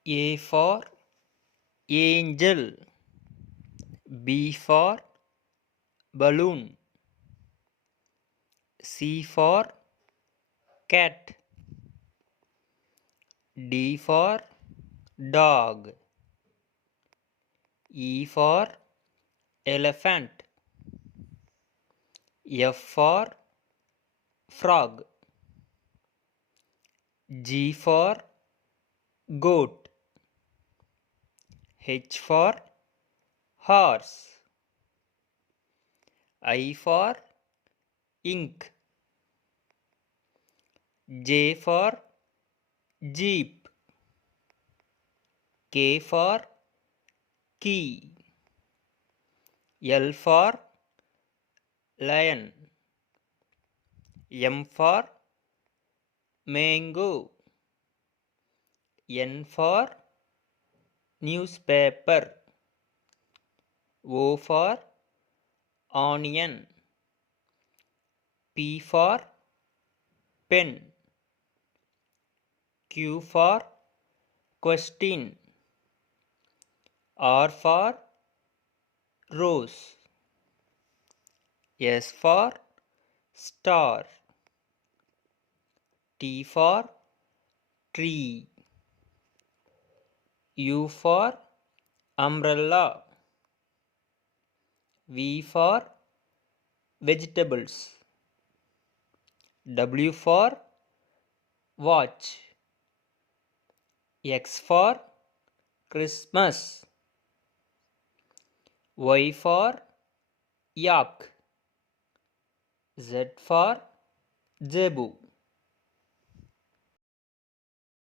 A for angel. B for balloon. C for cat. D for dog. E for elephant. F for frog. G for goat. H for horse. I for ink. J for jeep. K for key. L for lion. M for mango. N for newspaper. O for onion. P for pen. Q for question. R for rose. S for star. T for tree. U for umbrella. V for vegetables. W for watch. X for Christmas. Y for yak. Z for zebu.